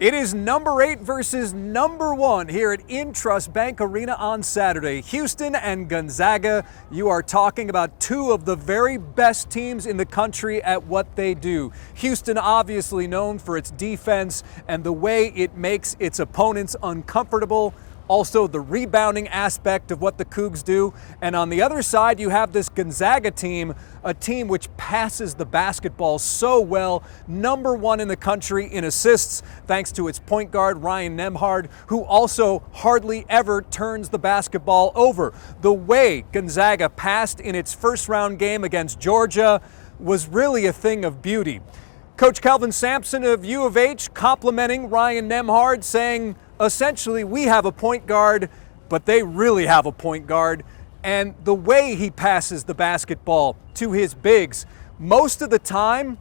It is number 8 versus number 1 here at Intrust Bank Arena on Saturday. Houston and Gonzaga, you are talking about two of the very best teams in the country at what they do. Houston obviously known for its defense and the way it makes its opponents uncomfortable. Also the rebounding aspect of what the Cougs do. And on the other side, you have this Gonzaga team, a team which passes the basketball so well, number 1 in the country in assists, thanks to its point guard, Ryan Nembhard, who also hardly ever turns the basketball over. The way Gonzaga passed in its first round game against Georgia was really a thing of beauty. Coach Kelvin Sampson of U of H complimenting Ryan Nembhard, saying, essentially, we have a point guard, but they really have a point guard. And the way he passes the basketball to his bigs, most of the time,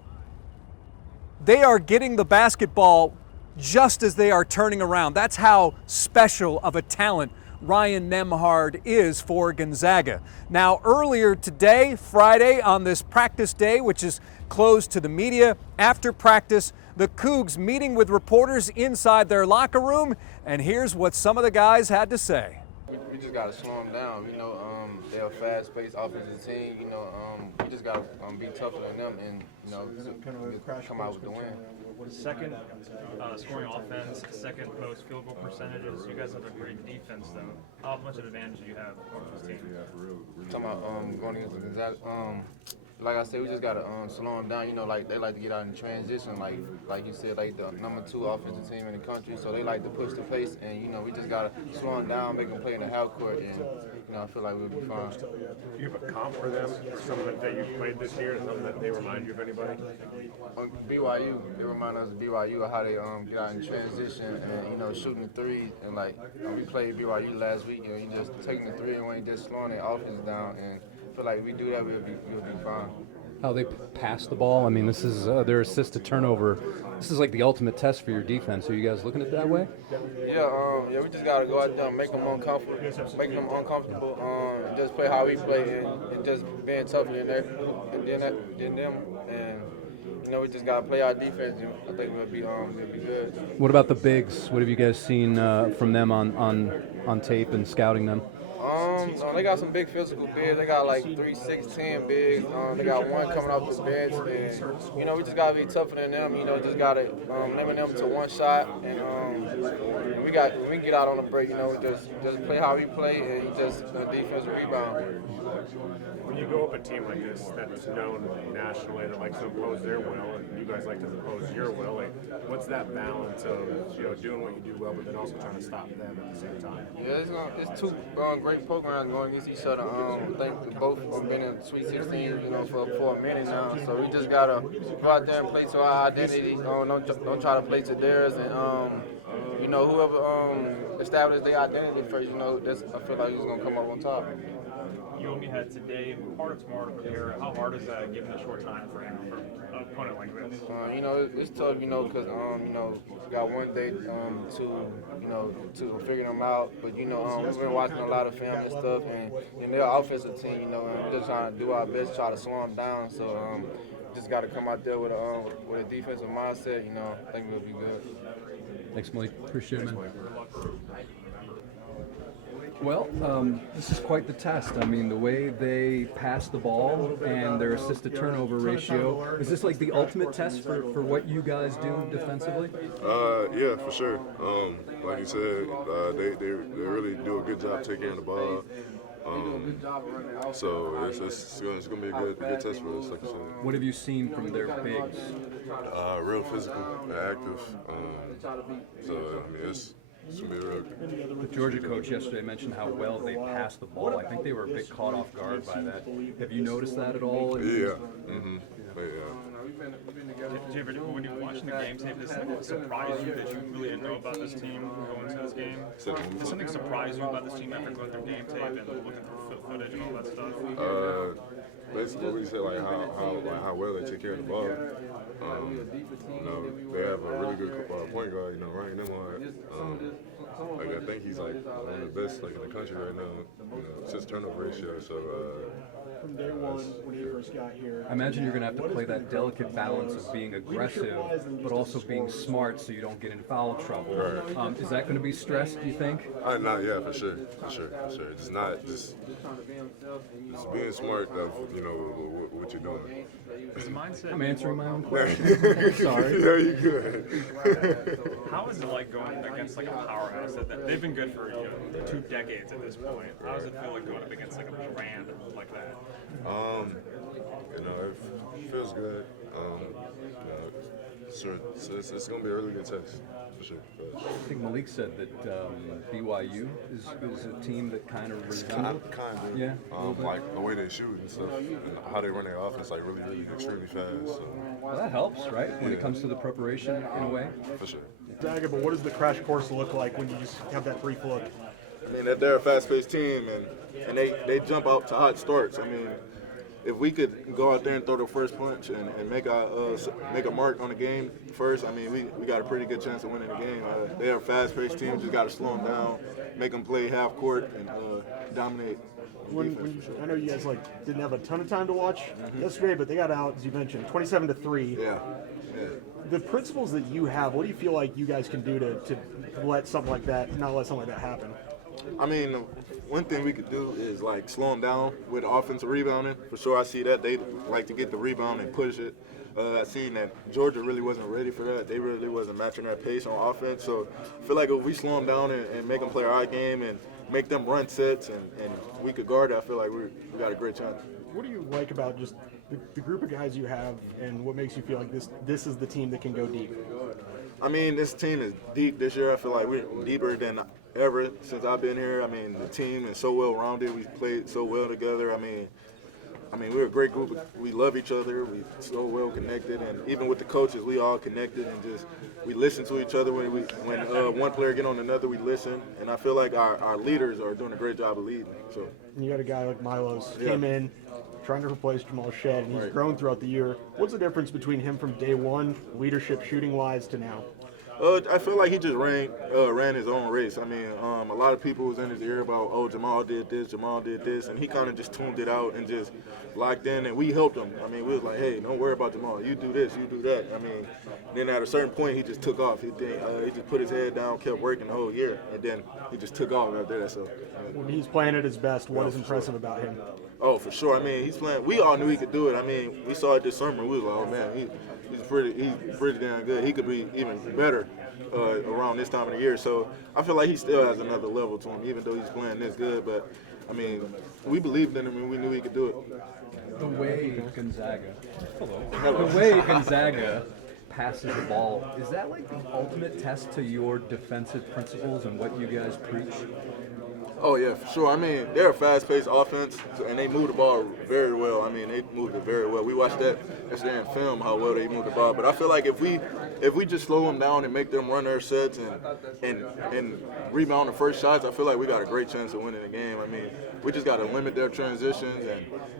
they are getting the basketball just as they are turning around. That's how special of a talent Ryan Nembhard is for Gonzaga. Now, earlier today, Friday, on this practice day, which is closed to the media, after practice, the Cougs meeting with reporters inside their locker room, and here's what some of the guys had to say. We just got to slow them down. They're a fast-paced offensive team. We just got to be tougher than them and, come out with the win. Second scoring offense, second most field goal percentages. You guys have a great defense, though. How much of an advantage do you have over this team? Talking about going against the Gonzaga, like I said, we just gotta slow them down. They like to get out in transition, like you said, like the number 2 offensive team in the country. So they like to push the pace, and we just gotta slow them down, make them play in the half court, and I feel like we'll be fine. Do you have a comp for them? Someone that you played this year, and something that they remind you of anybody? BYU, they remind us of BYU of how they get out in transition and shooting the threes, and we played BYU last week. You just taking the three and just slowing their offense down, and I feel like if we do that, we'll be fine. How they pass the ball. I mean, this is their assist to turnover. This is like the ultimate test for your defense. Are you guys looking at it that way? Yeah, we just gotta go out there and make them uncomfortable, just play how we play, and just being tougher than them, and we just gotta play our defense. And I think we'll be good. What about the bigs? What have you guys seen from them on tape and scouting them? They got some big physical bigs. They got like 3, 6, 10 bigs. They got one coming off the bench, and we just gotta be tougher than them. Just gotta limit them to one shot, and we can get out on the break. Just play how we play, and just defensive rebound. When you go up a team like this that's known nationally that likes to impose their will, and you guys like to impose your will, what's that balance of doing what you do well, but then also trying to stop them at the same time? Yeah, it's two great programs going against each other. I think both have been in Sweet 16, for a minute now. So we just gotta go out there and play to our identity. Don't try to play to theirs, and whoever establishes their identity first, I feel like he's gonna come up on top. You only had today, part of tomorrow to prepare. How hard is that given the short time frame for an opponent like this? It's tough, because we got one day to figure them out. But we've been watching a lot of film and stuff, and they're an offensive team, and we're just trying to do our best, try to slow them down. So just got to come out there with a defensive mindset. I think we'll be good. Thanks, Malik. Appreciate it, man. Well, this is quite the test. I mean, the way they pass the ball and their assist-to-turnover ratio. Is this like the ultimate test for what you guys do defensively? Yeah, for sure. Like you said, they really do a good job taking care of the ball. So it's going to be a good test for us, like you said. What have you seen from their bigs? Real physical, active. So it's going to be real good. The Georgia coach yesterday mentioned how well they passed the ball. I think they were a bit caught off guard by that. Have you noticed that at all? Yeah. Mm-hmm. When you're watching the game tape, does something surprise you that you really didn't know about this team going into this game? Does something surprise you about this team after going through game tape and looking through footage and all that stuff? Basically, we said how well they take care of the ball. They have a really good point guard. You know, running them hard. Like I think he's like one of the best like in the country right now. You know, assist turnover ratio. So. From day one, when he first got here. I imagine you're going to have to play that delicate balance of being aggressive, but also being smart so you don't get in foul trouble. Right. Is that going to be stressed, do you think? Not yeah, for sure. It's not just being smart of what you're doing. His mindset. I'm answering my own question. Sorry. Yeah, you good. How is it like going against like a powerhouse? They've been good for 2 decades at this point. How does it feel like going up against like a brand like that? It feels good. Sure, it's gonna be a really good test for sure. I think Malik said that BYU is a team that kind of resembles. Kind of. Yeah. Like the way they shoot and stuff, and how they run their offense, like really extremely fast. So. Well, that helps, right? When it comes to the preparation, in a way. For sure. Gonzaga, but what does the crash course look like when you just have that brief look? I mean, they're a fast-paced team, and they jump out to hot starts. I mean, if we could go out there and throw the first punch and make a mark on the game first, I mean, we got a pretty good chance of winning the game. They're a fast-paced team. Just got to slow them down, make them play half court, and dominate. I know you guys didn't have a ton of time to watch yesterday, but they got out, as you mentioned, 27-3. Yeah. The principles that you have, what do you feel like you guys can do to let something like that, not let something like that happen? I mean, one thing we could do is slow them down with offensive rebounding. For sure, I see that they like to get the rebound and push it. I seen that Georgia really wasn't ready for that. They really wasn't matching their pace on offense. So I feel like if we slow them down and make them play our game and make them run sets and we could guard it, I feel like we got a great chance. What do you like about just the group of guys you have, and what makes you feel like this is the team that can go deep? I mean, this team is deep this year. I feel like we're deeper than ever since I've been here. I mean, the team is so well-rounded. We played so well together. I mean, we're a great group. We love each other. We're so well connected, and even with the coaches, we all connected and just we listen to each other. When one player get on another, we listen, and I feel like our leaders are doing a great job of leading. So, and you got a guy like Milos came in trying to replace Jamal Shed, and he's grown throughout the year. What's the difference between him from day one, leadership, shooting-wise, to now? I feel like he just ran his own race. I mean, a lot of people was in his ear about, Jamal did this, and he kind of just tuned it out and just locked in, and we helped him. I mean, we was like, hey, don't worry about Jamal. You do this, you do that. I mean, then at a certain point, he just took off. He just put his head down, kept working the whole year, and then he just took off after that. So when he's playing at his best, what is impressive about him? Oh, for sure. I mean, he's playing. We all knew he could do it. I mean, we saw it this summer. We was like, oh man, he's pretty damn good. He could be even better around this time of the year. So I feel like he still has another level to him, even though he's playing this good. But I mean, we believed in him and we knew he could do it. The way Gonzaga passes the ball, is that like the ultimate test to your defensive principles and what you guys preach? Oh, yeah, for sure. I mean, they're a fast-paced offense, and they move the ball very well. I mean, they moved it very well. We watched that yesterday in film, how well they moved the ball. But I feel like if we just slow them down and make them run their sets and rebound the first shots, I feel like we got a great chance of winning the game. I mean, we just got to limit their transitions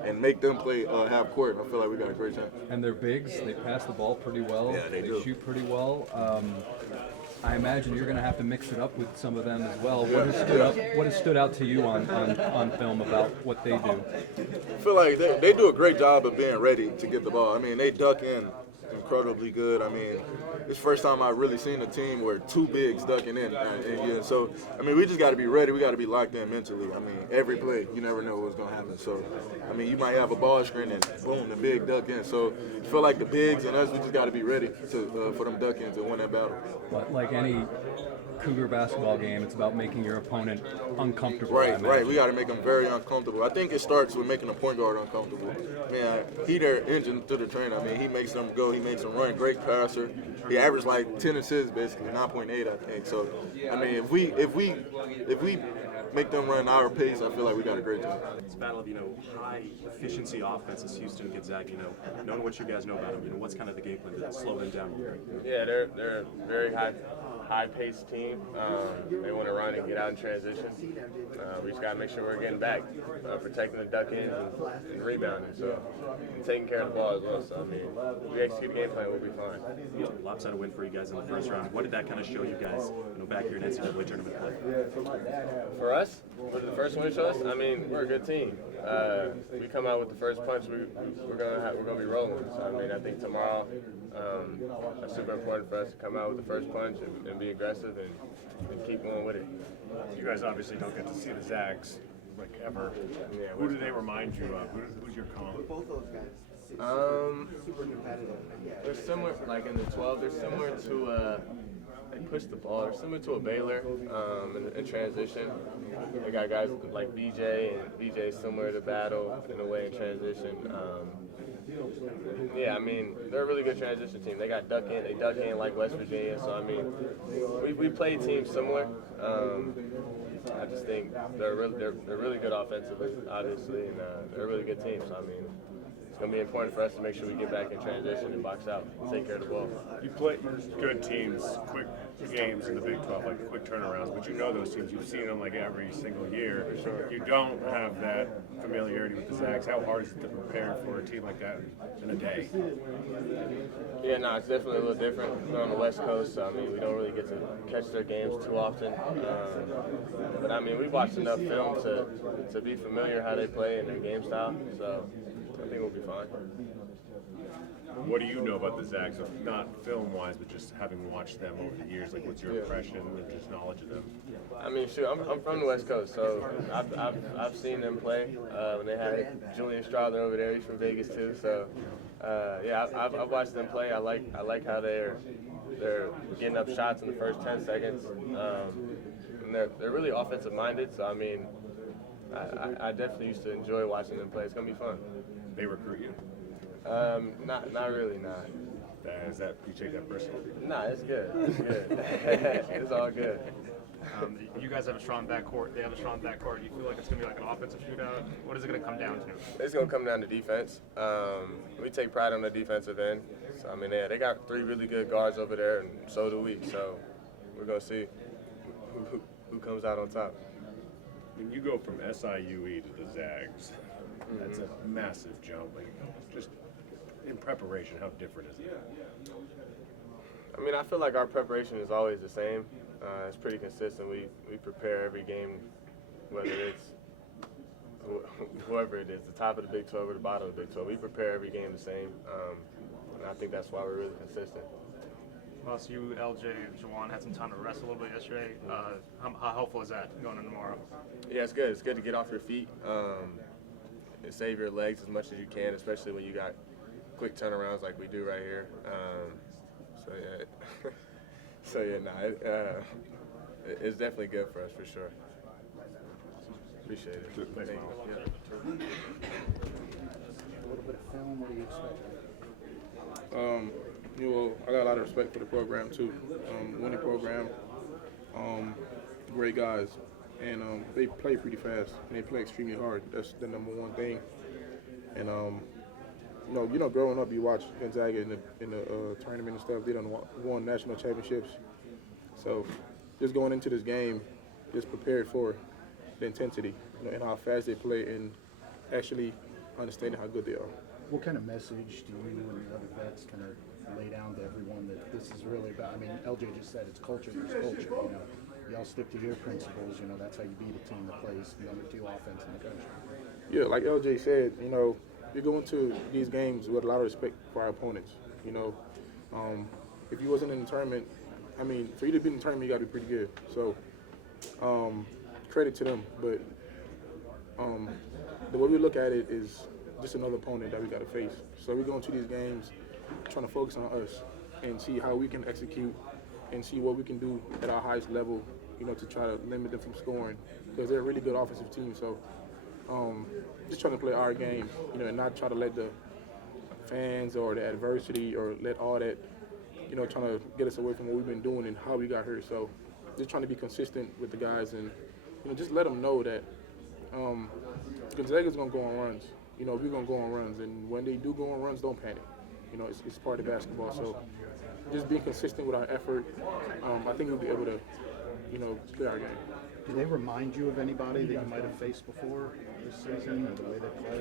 and make them play half court. I feel like we got a great chance. And they're bigs. They pass the ball pretty well. Yeah, they do. Shoot pretty well. I imagine you're going to have to mix it up with some of them as well. What has stood out to you on film about what they do? I feel like they do a great job of being ready to get the ball. I mean, they duck in incredibly good. I mean, it's the first time I've really seen a team where two bigs ducking in. So, I mean, we just got to be ready. We got to be locked in mentally. I mean, every play, you never know what's going to happen. So, I mean, you might have a ball screen and boom, the big duck in. So, I feel like the bigs and us, we just got to be ready for them duck ins and win that battle. But like any Cougar basketball game, it's about making your opponent uncomfortable. Right. We got to make them very uncomfortable. I think it starts with making a point guard uncomfortable. Man, he their engine to the train. I mean, he makes them go. He makes them run. Great passer. He averaged like 10 assists, basically 9.8, I think. So, I mean, if we make them run our pace, I feel like we got a great time. It's a battle of high efficiency offenses. Houston, Gonzaga. Knowing what you guys know about them, what's kind of the game plan to slow them down? Yeah, they're very high high-paced team. They want to run and get out in transition. We just got to make sure we're getting back, protecting the duck ends and rebounding. So, and taking care of the ball as well. So, I mean, if we execute the game plan, we'll be fine. Lopsided win for you guys in the first round. What did that kind of show you guys, back here in NCAA tournament play? For us, what did the first one show us? I mean, we're a good team. We come out with the first punch, we're gonna be rolling. So I mean, I think tomorrow, it's super important for us to come out with the first punch and be aggressive and keep going with it. You guys obviously don't get to see the Zags like ever. Yeah, Who do they remind you of? Who's your comp? They're similar, like in the 12, they're similar to, they push the ball, they're similar to a Baylor in transition. They got guys like BJ, and BJ is similar to Battle in a way in transition. Yeah, I mean, they're a really good transition team. They duck in like West Virginia, so I mean, we play teams similar. I just think they're really good offensively, obviously, and they're a really good team, so I mean, it's going to be important for us to make sure we get back in transition and box out and take care of the ball. You play good teams, quick games in the Big 12, like quick turnarounds, but you know those teams. You've seen them like every single year. For sure. You don't have that familiarity with the Zags. How hard is it to prepare for a team like that in a day? Yeah, no, it's definitely a little different. We're on the West Coast, so I mean, we don't really get to catch their games too often. But I mean, we've watched enough film to be familiar how they play and their game style, so I think we'll be fine. What do you know about the Zags, not film-wise, but just having watched them over the years? Like, what's your impression and just knowledge of them? I mean, shoot, I'm from the West Coast, so I've seen them play when they had Julian Strawther over there. He's from Vegas too, so yeah, I've watched them play. I like how they're getting up shots in the first 10 seconds, and they're really offensive minded. So I mean, I definitely used to enjoy watching them play. It's gonna be fun. They recruit you? Not really, not. Is that, you take that personally? Nah, it's good. It's good. It's all good. You guys have a strong backcourt. They have a strong backcourt. You feel like it's going to be like an offensive shootout? What is it going to come down to? It's going to come down to defense. We take pride on the defensive end. So, I mean, they got 3 really good guards over there, and so do we. So we're going to see who comes out on top. When you go from SIUE to the Zags, that's a massive jump. Like, just in preparation, how different is it? I mean, I feel like our preparation is always the same. It's pretty consistent. We prepare every game, whether it's whoever it is, the top of the Big 12 or the bottom of the Big 12. We prepare every game the same, and I think that's why we're really consistent. Well, so you, LJ, and Juwan had some time to rest a little bit yesterday. How helpful is that going in tomorrow? Yeah, it's good. It's good to get off your feet and save your legs as much as you can, especially when you got quick turnarounds like we do right here. It's definitely good for us for sure. Appreciate it. Thank you. A little bit of film. What do you expect? I got a lot of respect for the program too. Winning program, great guys, and they play pretty fast and they play extremely hard. That's the number one thing. And growing up, you watch Gonzaga in the tournament and stuff. They done won national championships. So just going into this game, just prepared for the intensity, and how fast they play, and actually understanding how good they are. What kind of message do you and the other vets kind of lay down to everyone that this is really about? I mean, LJ just said it's culture. There's culture. Y'all stick to your principles. That's how you beat a team that plays the number 2 offense in the country. Yeah, like LJ said, you go into these games with a lot of respect for our opponents. If you wasn't in the tournament, I mean, for you to be in the tournament, you got to be pretty good. So, credit to them. But the way we look at it is just another opponent that we got to face. So we go into these games trying to focus on us and see how we can execute and see what we can do at our highest level, to try to limit them from scoring, because they're a really good offensive team. So just trying to play our game, and not try to let the fans or the adversity or let all that, trying to get us away from what we've been doing and how we got here. So just trying to be consistent with the guys and, just let them know that Gonzaga's going to go on runs. We're going to go on runs. And when they do go on runs, don't panic. It's part of basketball. So just being consistent with our effort, I think we'll be able to, play our game. Do they remind you of anybody that you might have faced before this season, or the way they play,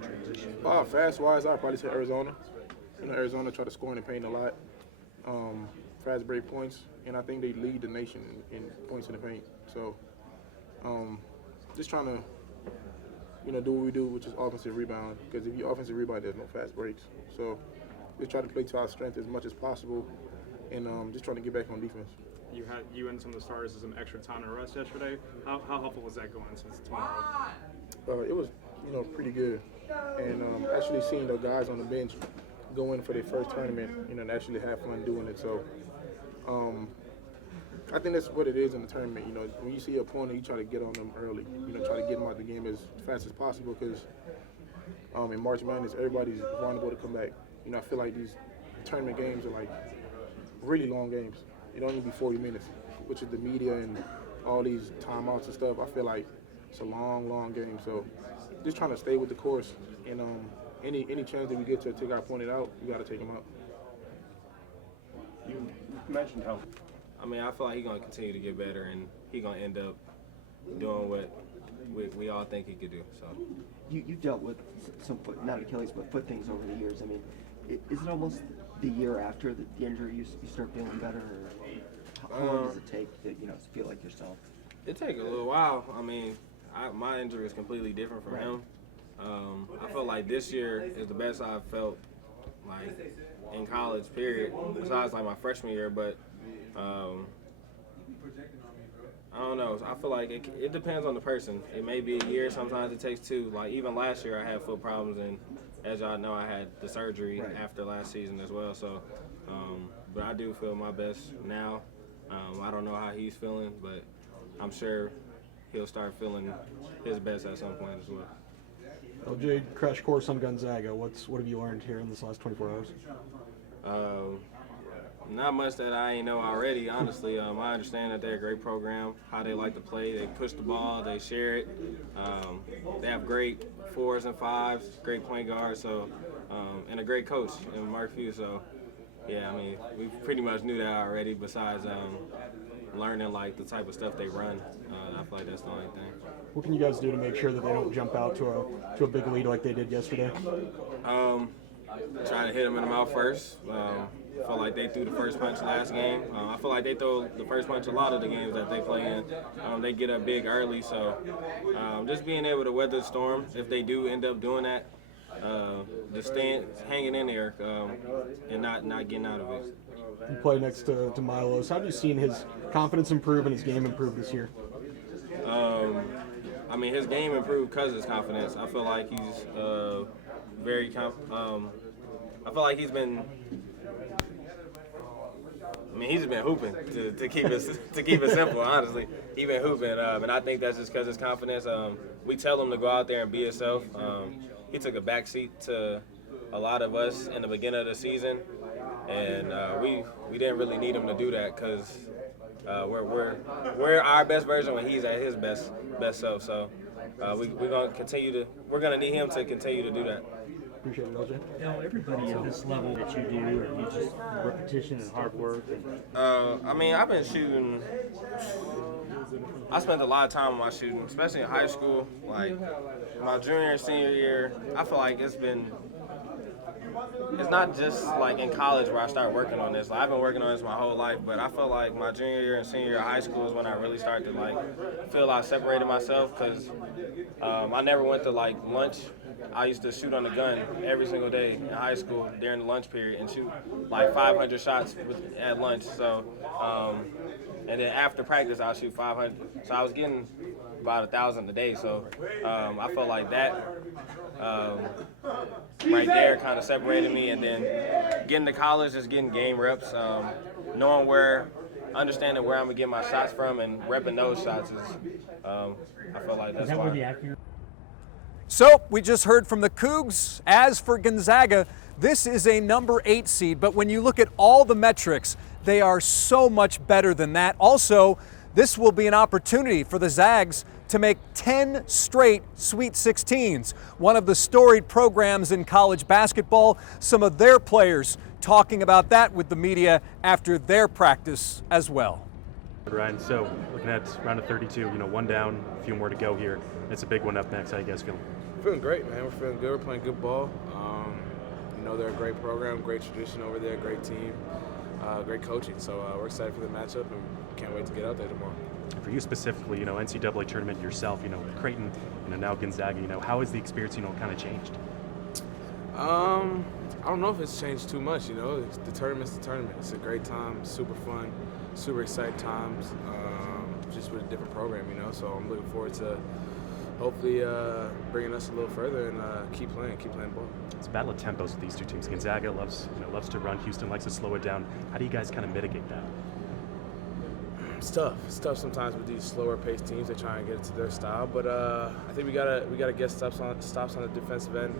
the transition? Fast-wise, I'd probably say Arizona. Arizona try to score in the paint a lot. Fast break points, and I think they lead the nation in points in the paint. So, just trying to, do what we do, which is offensive rebound. Because if you offensive rebound, there's no fast breaks. So, just try to play to our strength as much as possible, and just trying to get back on defense. You and some of the stars some extra time to rest yesterday. How helpful was that going since tomorrow? It was, pretty good. And actually seeing the guys on the bench go in for their first tournament, and actually have fun doing it. So, I think that's what it is in the tournament. When you see your opponent, you try to get on them early. Try to get them out of the game as fast as possible because in March Madness, everybody's vulnerable to come back. I feel like these tournament games are like really long games. It only be 40 minutes, which is the media and all these timeouts and stuff. I feel like it's a long, long game. So just trying to stay with the course, and any chance that we get to take our opponent out, we got to take them out. You mentioned how. I feel like he's going to continue to get better, and he's going to end up doing what we all think he could do. So you dealt with some foot, not Achilles, but foot things over the years. Is it almost the year after the injury you start feeling better, or how long does it take to feel like yourself? It takes a little while. My injury is completely different from him. I feel like this year is the best I've felt like in college, period, besides like my freshman year. But I don't know. I feel like it depends on the person. It may be a year. Sometimes it takes two. Like even last year I had foot problems, and as y'all know, I had the surgery after last season as well. So, but I do feel my best now. I don't know how he's feeling, but I'm sure he'll start feeling his best at some point as well. LJ, crash course on Gonzaga. What have you learned here in this last 24 hours? Not much that I ain't know already, honestly. I understand that they're a great program, how they like to play. They push the ball, they share it. They have great 4s and 5s, great point guards, so and a great coach in Mark Few. So, yeah, we pretty much knew that already. Besides learning like the type of stuff they run, I feel like that's the only thing. What can you guys do to make sure that they don't jump out to a big lead like they did yesterday? Trying to hit them in the mouth first. I feel like they threw the first punch last game. I feel like they throw the first punch a lot of the games that they play in. They get up big early, so just being able to weather the storm if they do end up doing that. Just staying, hanging in there, and not getting out of it. You play next to Milos. How have you seen his confidence improve and his game improve this year? His game improved because of his confidence. I feel like he's very I feel like he's been hooping to keep it simple. Honestly, he's been hooping, and I think that's just because his confidence. We tell him to go out there and be himself. He took a backseat to a lot of us in the beginning of the season, and we didn't really need him to do that because we're our best version when he's at his best self. So we're gonna need him to continue to do that. Appreciate it, LJ. Everybody at this level that you do, or you just repetition and hard work. I've been shooting. I spent a lot of time on my shooting, especially in high school. Like my junior and senior year, I feel like it's not just like in college where I started working on this. Like, I've been working on this my whole life, but I feel like my junior year and senior year of high school is when I really started to feel I separated myself because I never went to lunch. I used to shoot on the gun every single day in high school during the lunch period and shoot 500 shots at lunch. So, and then after practice, I'll shoot 500. So I was getting about 1,000 a day. So I felt like that right there kind of separated me. And then getting to college, just getting game reps, understanding where I'm gonna get my shots from and repping those shots is, I feel like that's why. So we just heard from the Cougs. As for Gonzaga, this is a number 8 seed, but when you look at all the metrics, they are so much better than that. Also, this will be an opportunity for the Zags to make 10 straight Sweet 16s. One of the storied programs in college basketball, some of their players talking about that with the media after their practice as well. Ryan, so looking at round of 32, one down, a few more to go here. It's a big one up next. How you guys feeling? Feeling great, man. We're feeling good. We're playing good ball. They're a great program, great tradition over there, great team, great coaching. So we're excited for the matchup and can't wait to get out there tomorrow. For you specifically, NCAA tournament yourself, Creighton, now Gonzaga, how has the experience, kind of changed? I don't know if it's changed too much, The tournament's the tournament. It's a great time, super fun, super exciting times, just with a different program, So I'm looking forward to hopefully bringing us a little further and keep playing ball. It's a battle of tempos with these two teams. Gonzaga loves to run. Houston likes to slow it down. How do you guys kind of mitigate that? It's tough. It's tough sometimes with these slower paced teams. They try and get it to their style, but I think we gotta get stops on the defensive end.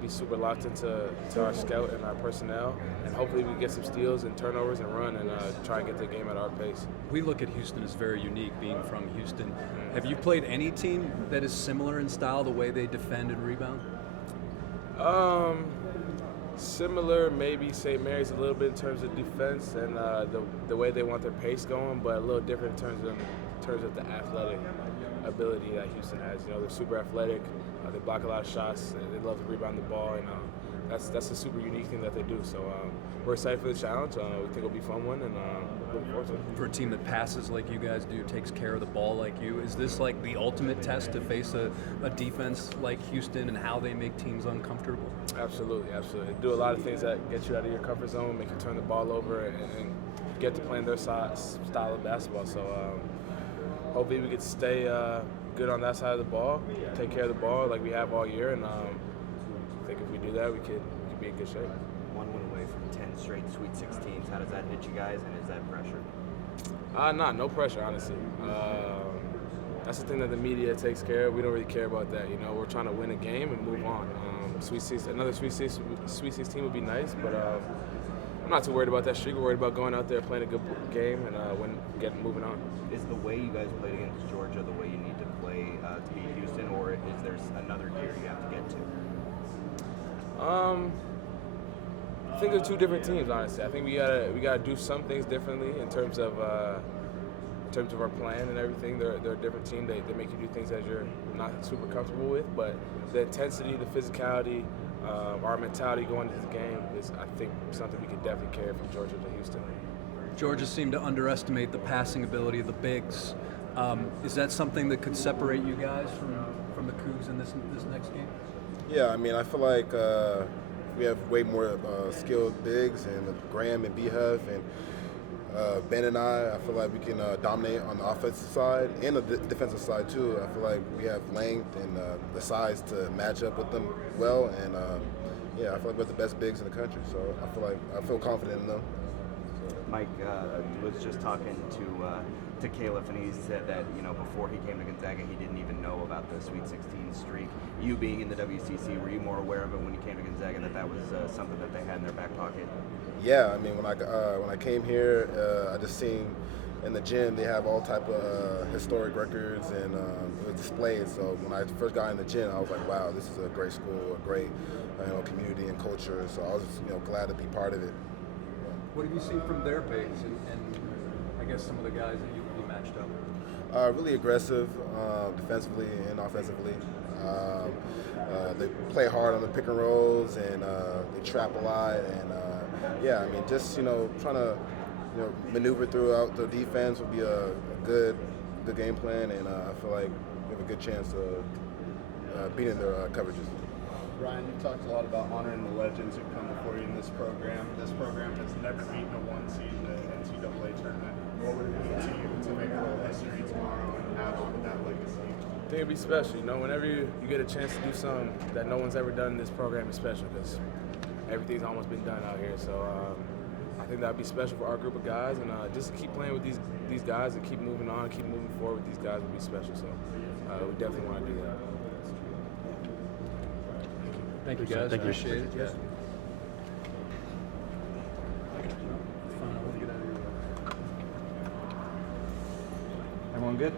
Be super locked into our scout and our personnel, and hopefully we get some steals and turnovers and run and try and get the game at our pace. We look at Houston as very unique, being from Houston. Have you played any team that is similar in style, the way they defend and rebound? Similar, maybe St. Mary's a little bit in terms of defense and the way they want their pace going, but a little different in terms of the athletic ability that Houston has. They're super athletic. They block a lot of shots. They love to rebound the ball, and that's a super unique thing that they do. So we're excited for the challenge. We think it'll be a fun one, and looking forward to it. For a team that passes like you guys do, takes care of the ball like you, is this like the ultimate test to face a defense like Houston and how they make teams uncomfortable? Absolutely. They do a lot of things that get you out of your comfort zone, make you turn the ball over, and get to playing their style of basketball. So hopefully we get to stay good on that side of the ball, take care of the ball like we have all year, and I think if we do that, we could be in good shape. One win away from 10 straight Sweet 16s. How does that hit you guys, and is that pressure? No pressure, honestly. That's the thing that the media takes care of. We don't really care about that. We're trying to win a game and move on. Another Sweet 16 would be nice, but I'm not too worried about that streak. We're worried about going out there, playing a good game, and moving on. Is the way you guys played against Georgia the way you need to play to beat Houston, or is there another gear you have to get to? I think they're two different teams, honestly. I think we gotta do some things differently in terms of our plan and everything. They're a different team. They make you do things that you're not super comfortable with, but the intensity, the physicality, our mentality going into the game is, I think, something we could definitely carry from Georgia to Houston. Georgia seemed to underestimate the passing ability of the bigs. Is that something that could separate you guys from the Cougs in this next game? Yeah, I feel like we have way more skilled bigs, and Graham and Behuff and Ben and I feel like we can dominate on the offensive side and the defensive side too. I feel like we have length and the size to match up with them well, and I feel like we're the best bigs in the country. So I feel confident in them. Mike was just talking to Caleb, and he said that before he came to Gonzaga, he didn't even know about the Sweet 16 streak. You being in the WCC, were you more aware of it when you came to Gonzaga, that was something that they had in their back pocket? Yeah, when I came here, I just seen in the gym they have all type of historic records, and it was displayed. So when I first got in the gym, I was like, wow, this is a great school, a great community and culture. So I was glad to be part of it. What have you seen from their bigs and I guess some of the guys that you matched up? Really aggressive defensively and offensively. They play hard on the pick and rolls, and they trap a lot. And just trying to maneuver throughout the defense would be a good game plan, and I feel like we have a good chance of beating their coverages. Ryan, you talked a lot about honoring the legends who come before you in this program. This program has never beaten a one seed in the NCAA tournament. What would it mean to you to make a little history tomorrow and add on to that legacy? I think it'd be special. Whenever you get a chance to do something that no one's ever done in this program, is special because everything's almost been done out here. So I think that'd be special for our group of guys, and just to keep playing with these guys and keep moving on, keep moving forward with these guys would be special. So we definitely want to do that. Thank you, guys. Thank you. Appreciate it. Yeah. Everyone good?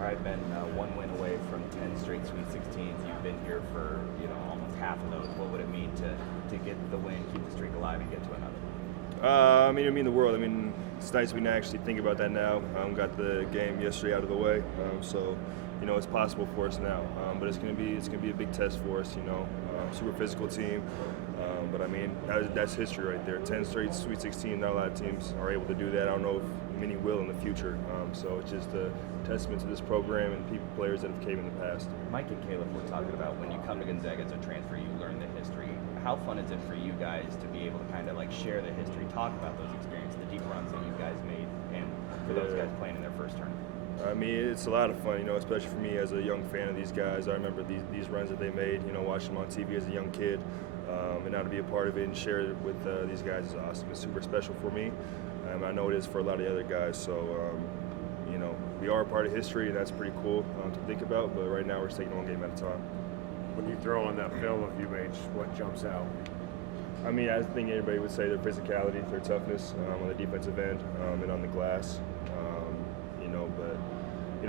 All right, Ben, one win away from 10 straight Sweet 16s. You've been here for almost half of those. What would it mean to get the win, keep the streak alive, and get to another? I mean, it mean the world. I mean, it's nice we can actually think about that now. Got the game yesterday out of the way, so it's possible for us now. But it's gonna be a big test for us. Super physical team. But I mean, that's history right there. 10 straight Sweet 16. Not a lot of teams are able to do that. I don't know if many will in the future. So it's just a testament to this program and players that have came in the past. Mike and Caleb were talking about when you come to Gonzaga as a transfer, you learn the history. How fun is it for you guys to be able to kind of like share the history, talk about those experiences, the deep runs that you guys made, and for those guys playing in their first tournament? I mean, it's a lot of fun, especially for me as a young fan of these guys. I remember these runs that they made, watching them on TV as a young kid, and now to be a part of it and share it with these guys is awesome. It's super special for me. I know it is for a lot of the other guys. So, we are a part of history, and that's pretty cool to think about. But right now, we're just taking one game at a time. When you throw on that film of UH, what jumps out? I mean, I think everybody would say their physicality, their toughness on the defensive end and on the glass.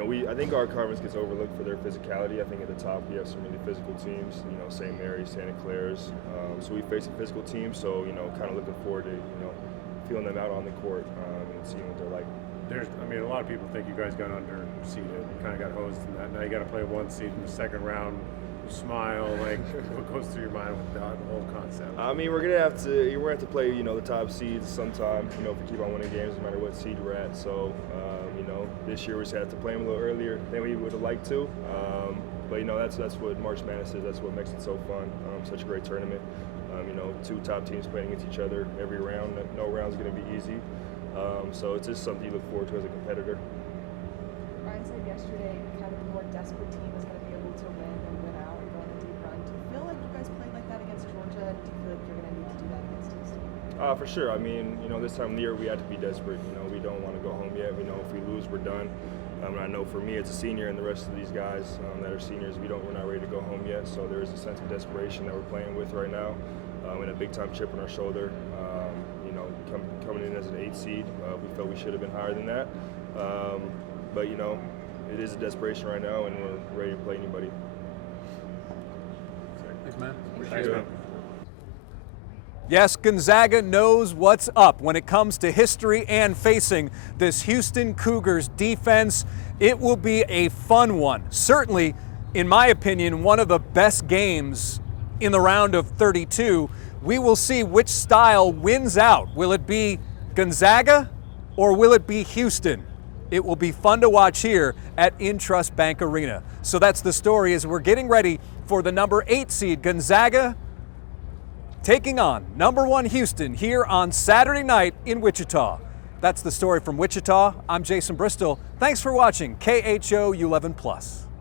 I think our conference gets overlooked for their physicality. I think at the top we have some really physical teams. St. Mary's, Santa Clara's. So we face a physical team. So kind of looking forward to feeling them out on the court and seeing what they're like. A lot of people think you guys got underseeded, kind of got hosed in that. Now you got to play one seed in the second round. Smile, like what goes through your mind with the whole concept? I mean, we're gonna have to play, the top seeds sometime. If we keep on winning games, no matter what seed we're at. So, this year we just had to play them a little earlier than we would have liked to. But that's what March Madness is. That's what makes it so fun. Such a great tournament. Two top teams playing against each other every round. No round's gonna be easy. So it's just something you look forward to as a competitor. Ryan said yesterday, kind of the more desperate team is going to be able to win and win out and go on a deep run. Do you feel like you guys played like that against Georgia? And do you feel like you're going to need to do that against Houston? For sure. I mean, this time of the year we have to be desperate. We don't want to go home yet. We know if we lose, we're done. And I know for me, as a senior, and the rest of these guys that are seniors, we're not ready to go home yet. So there is a sense of desperation that we're playing with right now, and a big time chip on our shoulder. Coming in as an 8 seed, we felt we should have been higher than that. But it is a desperation right now, and we're ready to play anybody. Thanks, man. Thanks, man. Yes, Gonzaga knows what's up when it comes to history and facing this Houston Cougars defense. It will be a fun one. Certainly, in my opinion, one of the best games in the round of 32. We will see which style wins out. Will it be Gonzaga or will it be Houston? It will be fun to watch here at Intrust Bank Arena. So that's the story as we're getting ready for the number 8 seed Gonzaga taking on number 1 Houston here on Saturday night in Wichita. That's the story from Wichita. I'm Jason Bristol. Thanks for watching KHOU 11+.